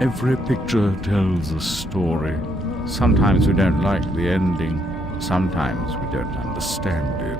Every picture tells a story. Sometimes we don't like the ending. Sometimes we don't understand it.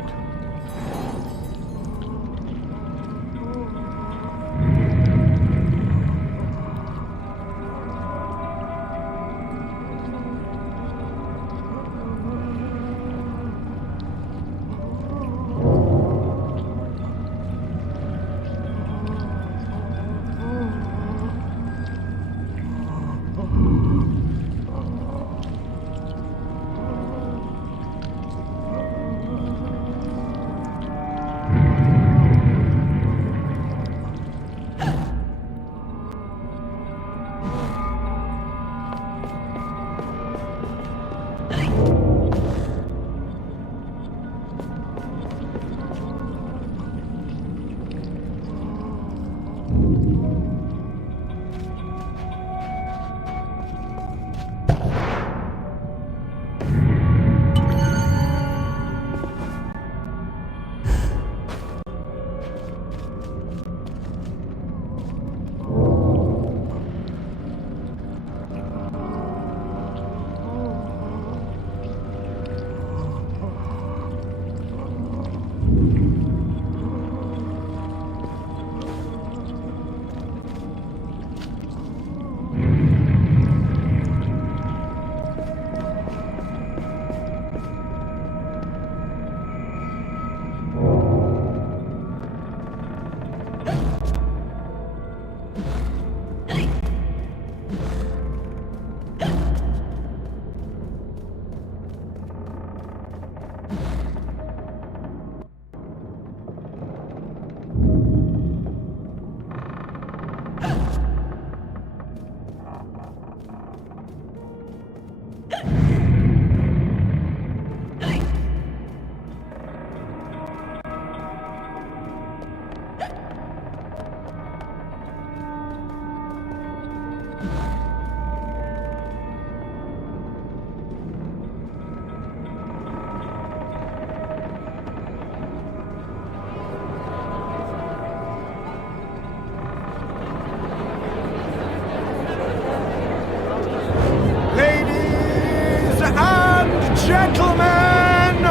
Gentlemen,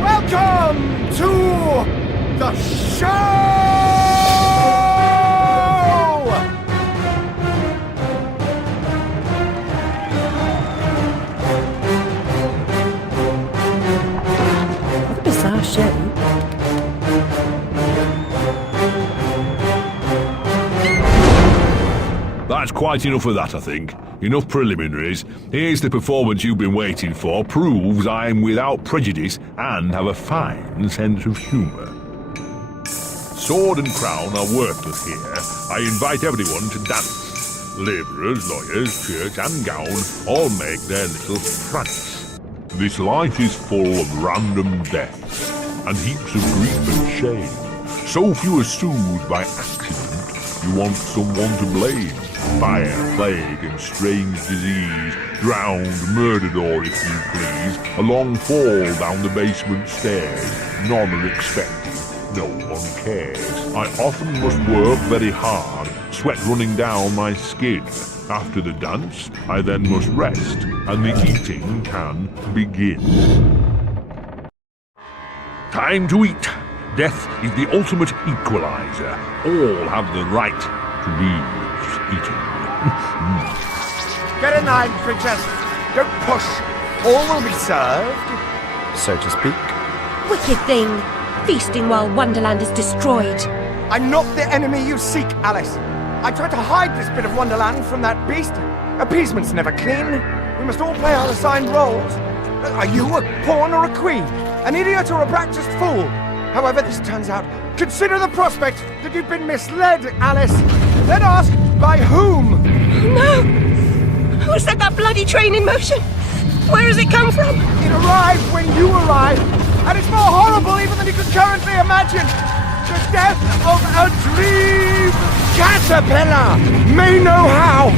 welcome to the show! What a bizarre show. That's quite enough of that, I think. Enough preliminaries. Here's the performance you've been waiting for. Proves I'm without prejudice and have a fine sense of humour. Sword and crown are worthless here. I invite everyone to dance. Labourers, lawyers, church and gown all make their little price. This life is full of random deaths and heaps of grief and shame. So few are soothed by accident, you want someone to blame. Fire, plague and strange disease, drowned, murdered or, if you please, a long fall down the basement stairs. None are expected, no one cares. I often must work very hard, sweat running down my skin. After the dance, I then must rest, and the eating can begin. Time to eat. Death is the ultimate equalizer. All have the right to be eaten. Get in line, princess. Don't push. All will be served, so to speak. Wicked thing. Feasting while Wonderland is destroyed. I'm not the enemy you seek, Alice. I tried to hide this bit of Wonderland from that beast. Appeasement's never clean. We must all play our assigned roles. Are you a pawn or a queen? An idiot or a practiced fool? However this turns out, consider the prospect that you've been misled, Alice. Then ask, by whom? No! Who set that bloody train in motion? Where has it come from? It arrived when you arrived, and it's more horrible even than you could currently imagine. The death of a dream caterpillar may know how.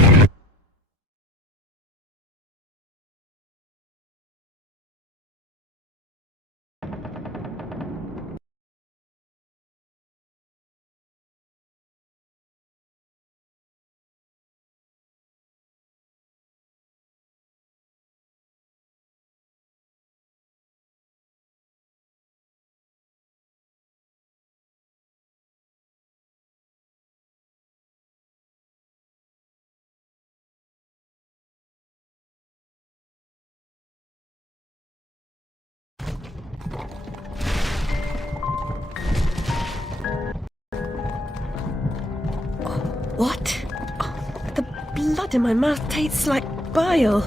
What? Oh, the blood in my mouth tastes like bile.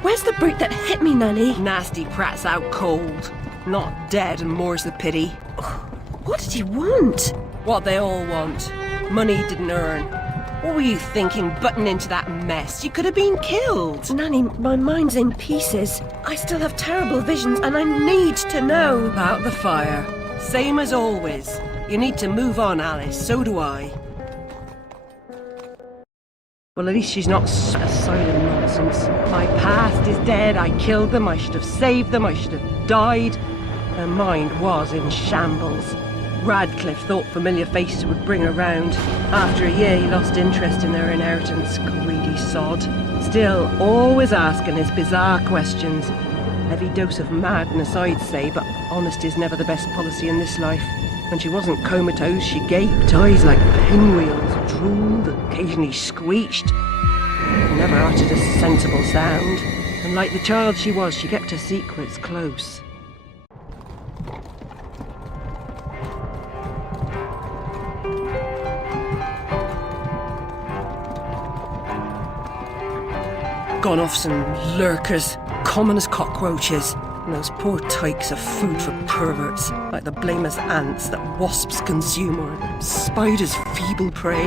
Where's the brute that hit me, Nanny? Nasty prat's out cold. Not dead, and more's the pity. What did he want? What they all want. Money he didn't earn. What were you thinking, butting into that mess? You could have been killed. Nanny, my mind's in pieces. I still have terrible visions, and I need to know. About the fire. Same as always. You need to move on, Alice. So do I. Well, at least she's not asylum nonsense. My past is dead. I killed them. I should have saved them. I should have died. Her mind was in shambles. Radcliffe thought familiar faces would bring her round. After a year, he lost interest in their inheritance. Greedy sod. Still, always asking his bizarre questions. Heavy dose of madness, I'd say, but honesty's never the best policy in this life. When she wasn't comatose, she gaped, eyes like pinwheels, drooled, occasionally screeched. Never uttered a sensible sound. And like the child she was, she kept her secrets close. Gone off some lurkers, common as cockroaches. And those poor tykes are food for perverts, like the blameless ants that wasps consume or spiders' feeble prey.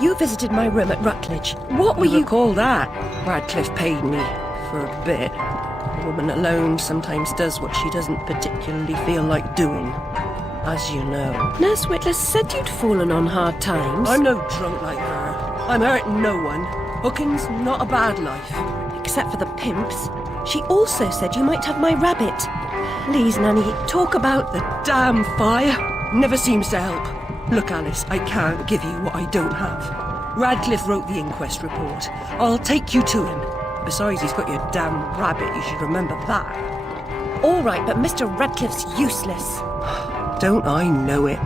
You visited my room at Rutledge. What were you... Recall that? Radcliffe paid me for a bit. A woman alone sometimes does what she doesn't particularly feel like doing, as you know. Nurse Whitler said you'd fallen on hard times. I'm no drunk like her. I'm hurting no one. Hooking's not a bad life. Except for the pimps. She also said you might have my rabbit. Please, Nanny, talk about... The damn fire never seems to help. Look, Alice, I can't give you what I don't have. Radcliffe wrote the inquest report. I'll take you to him. Besides, he's got your damn rabbit. You should remember that. All right, but Mr. Radcliffe's useless. Don't I know it?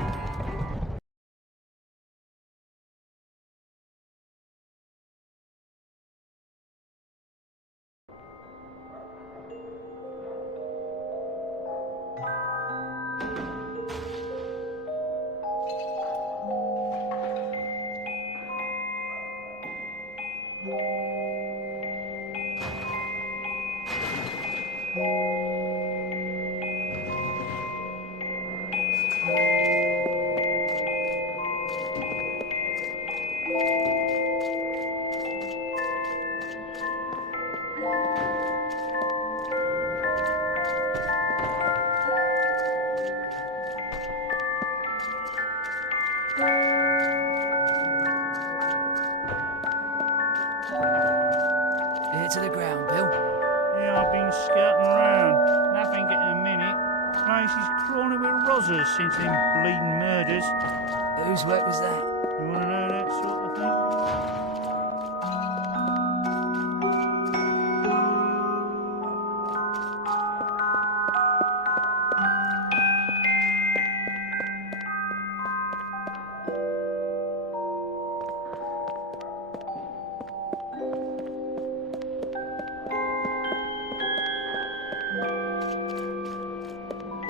Ear to the ground, Bill. Yeah, I've been scouting around. Nothing getting a minute. Place is crawling with rozzers since them bleeding murders. Whose work was that? You want to know that sort of thing?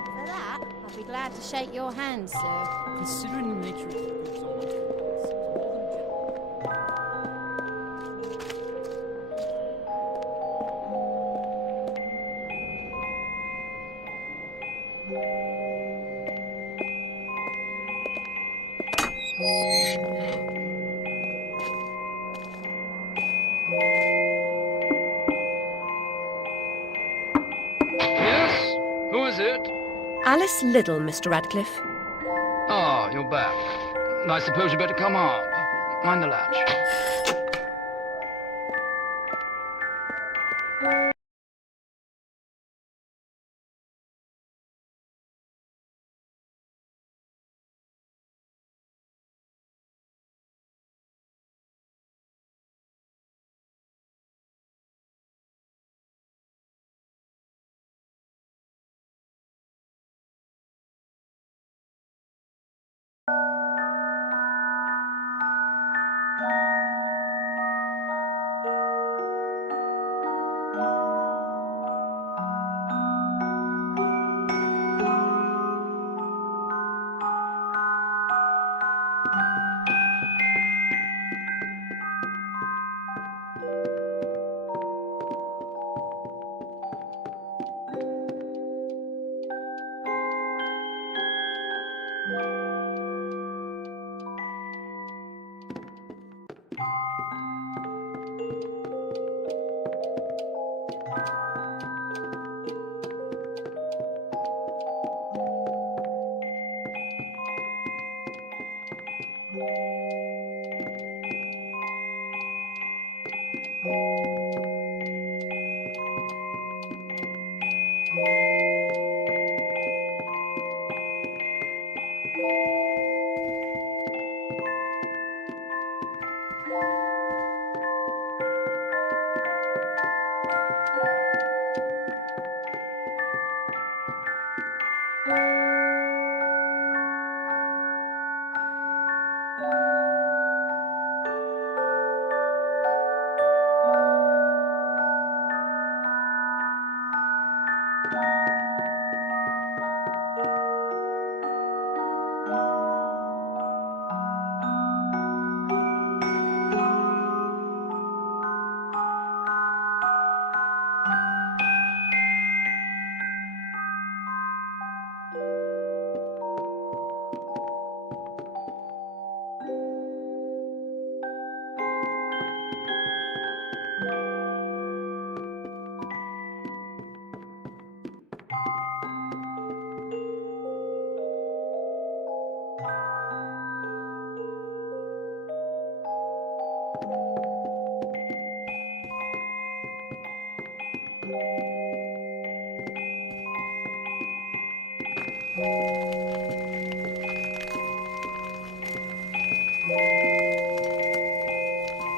For that, I'll be glad to shake your hand, sir. Considering the nature of the goods on my Yes? Who is it? Alice Liddell, Mr. Radcliffe. Ah, you're back. I suppose you better come up. Mind the latch.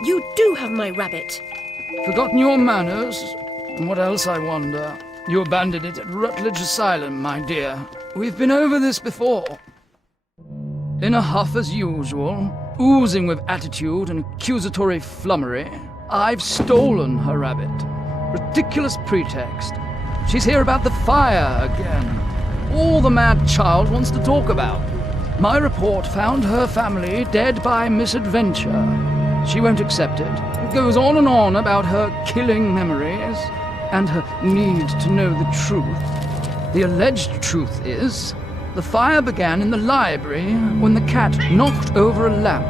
You do have my rabbit. Forgotten your manners? And what else, I wonder? You abandoned it at Rutledge Asylum, my dear. We've been over this before. In a huff as usual, oozing with attitude and accusatory flummery, I've stolen her rabbit. Ridiculous pretext. She's here about the fire again. All the mad child wants to talk about. My report found her family dead by misadventure. She won't accept it. It goes on and on about her killing memories and her need to know the truth. The alleged truth is, the fire began in the library when the cat knocked over a lamp.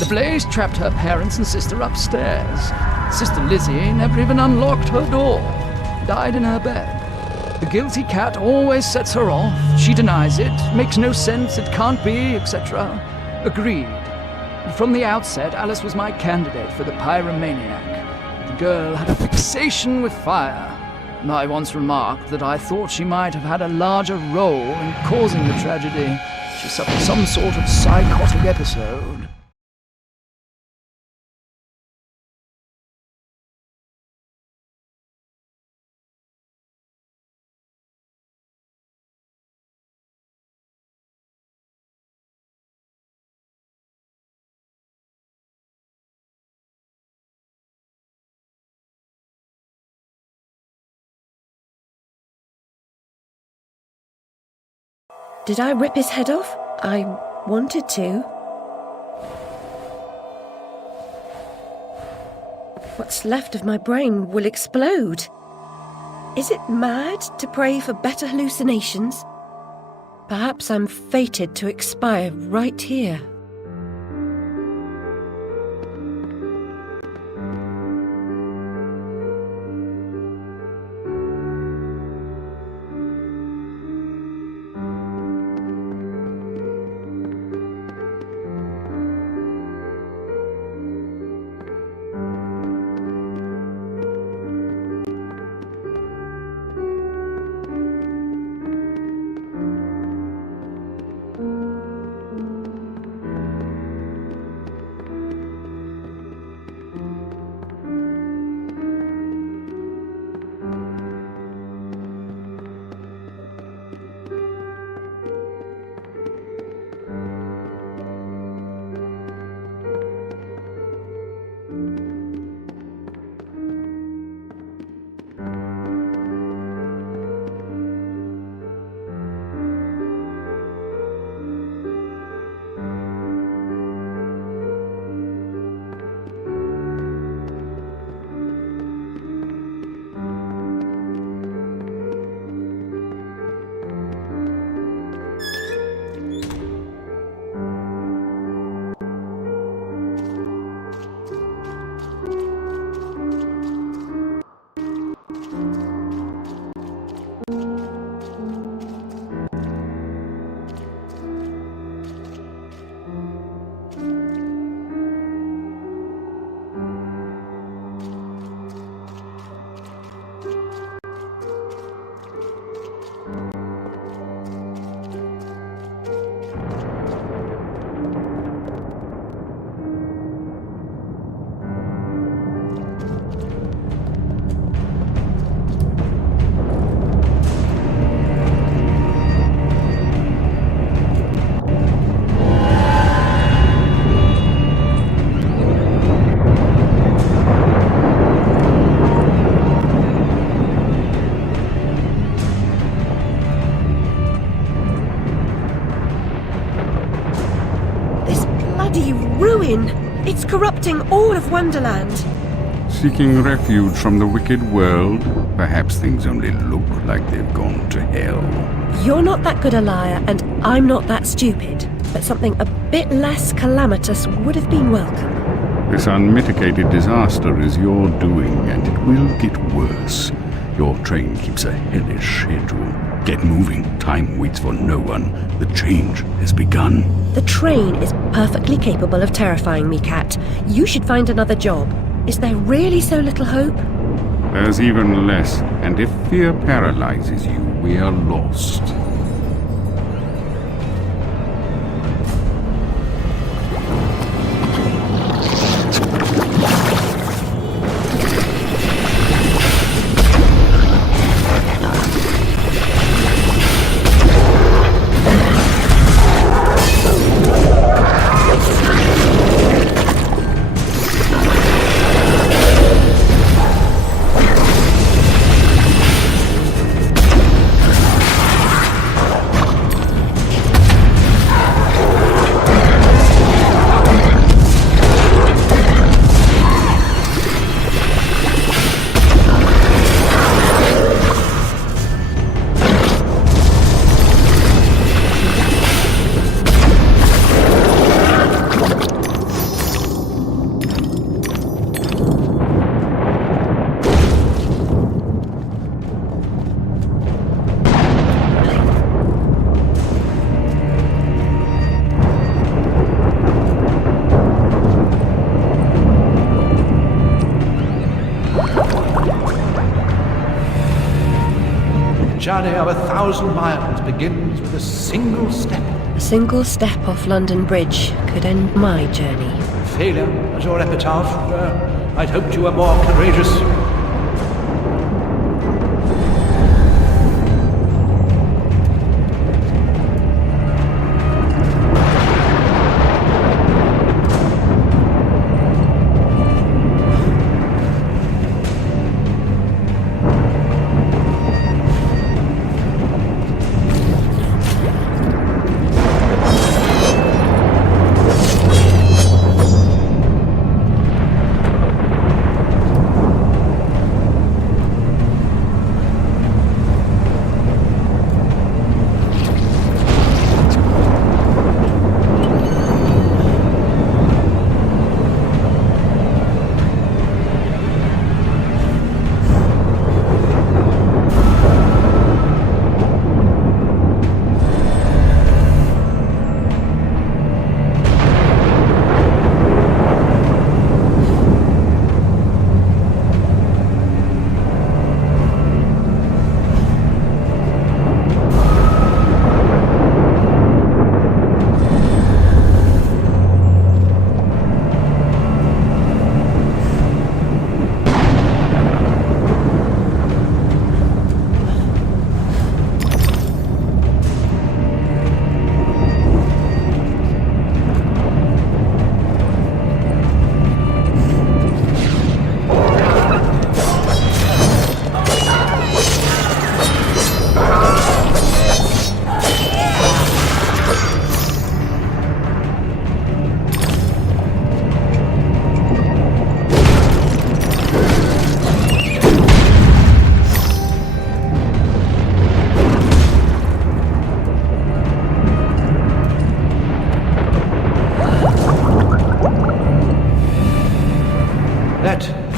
The blaze trapped her parents and sister upstairs. Sister Lizzie never even unlocked her door. Died in her bed. The guilty cat always sets her off. She denies it, makes no sense, it can't be, etc. Agreed. From the outset, Alice was my candidate for the pyromaniac. The girl had a fixation with fire. And I once remarked that I thought she might have had a larger role in causing the tragedy. She suffered some sort of psychotic episode. Did I rip his head off? I wanted to. What's left of my brain will explode. Is it mad to pray for better hallucinations? Perhaps I'm fated to expire right here. bloody ruin! It's corrupting all of Wonderland. Seeking refuge from the wicked world, perhaps things only look like they've gone to hell. You're not that good a liar, and I'm not that stupid. But something a bit less calamitous would have been welcome. This unmitigated disaster is your doing, and it will get worse. Your train keeps a hellish schedule. Get moving. Time waits for no one. The change has begun. The train is perfectly capable of terrifying me, Cat. You should find another job. Is there really so little hope? There's even less, and if fear paralyzes you, we are lost. Journey of 1,000 miles begins with a single step. A single step off London Bridge could end my journey. Failure as your epitaph. I'd hoped you were more courageous.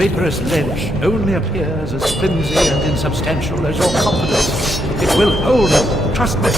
Vaporous ledge only appears as flimsy and insubstantial as your confidence. It will hold it, trust me.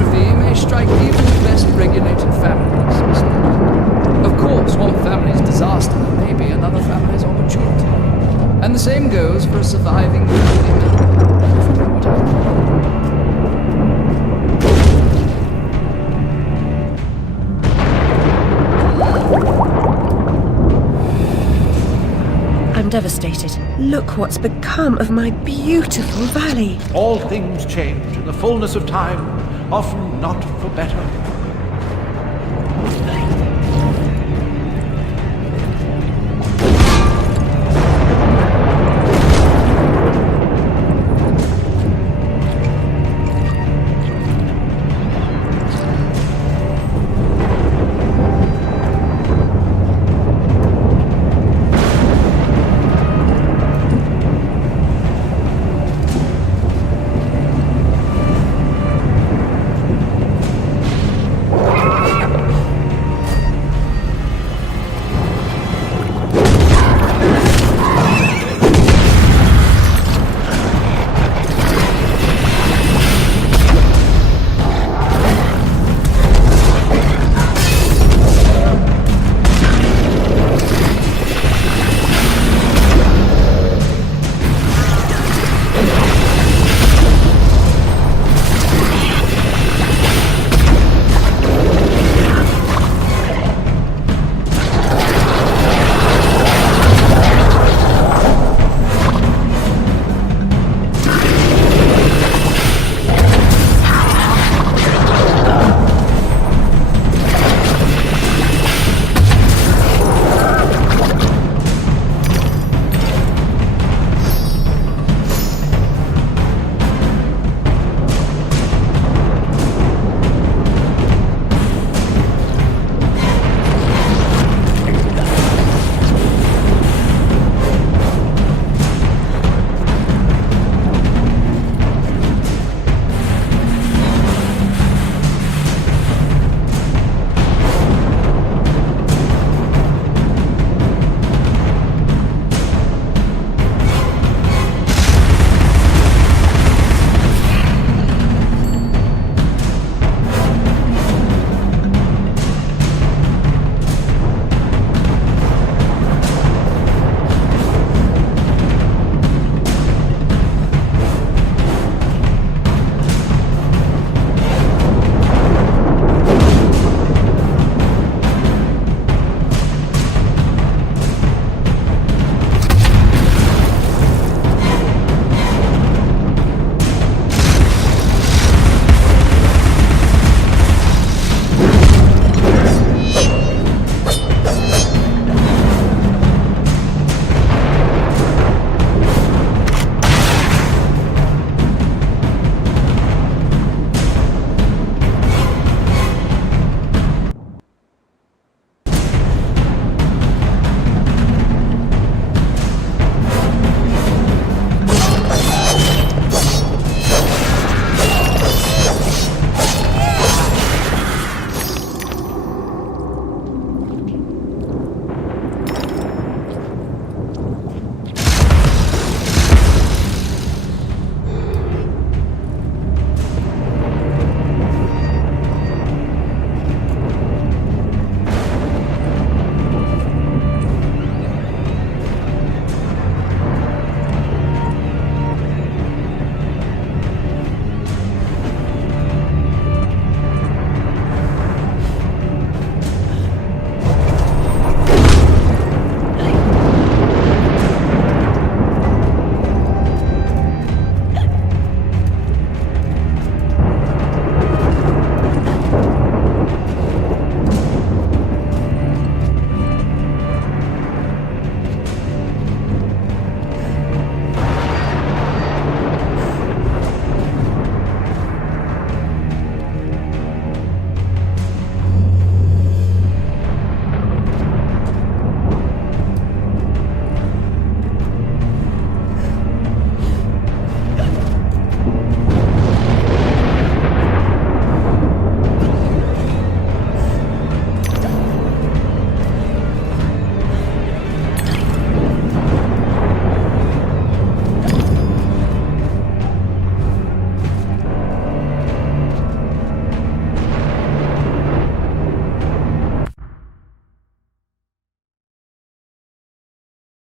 catastrophe may strike even the best regulated families. Of course, one family's disaster may be another family's opportunity. And the same goes for a surviving I'm devastated. Look what's become of my beautiful valley. All things change in the fullness of time, often not for better.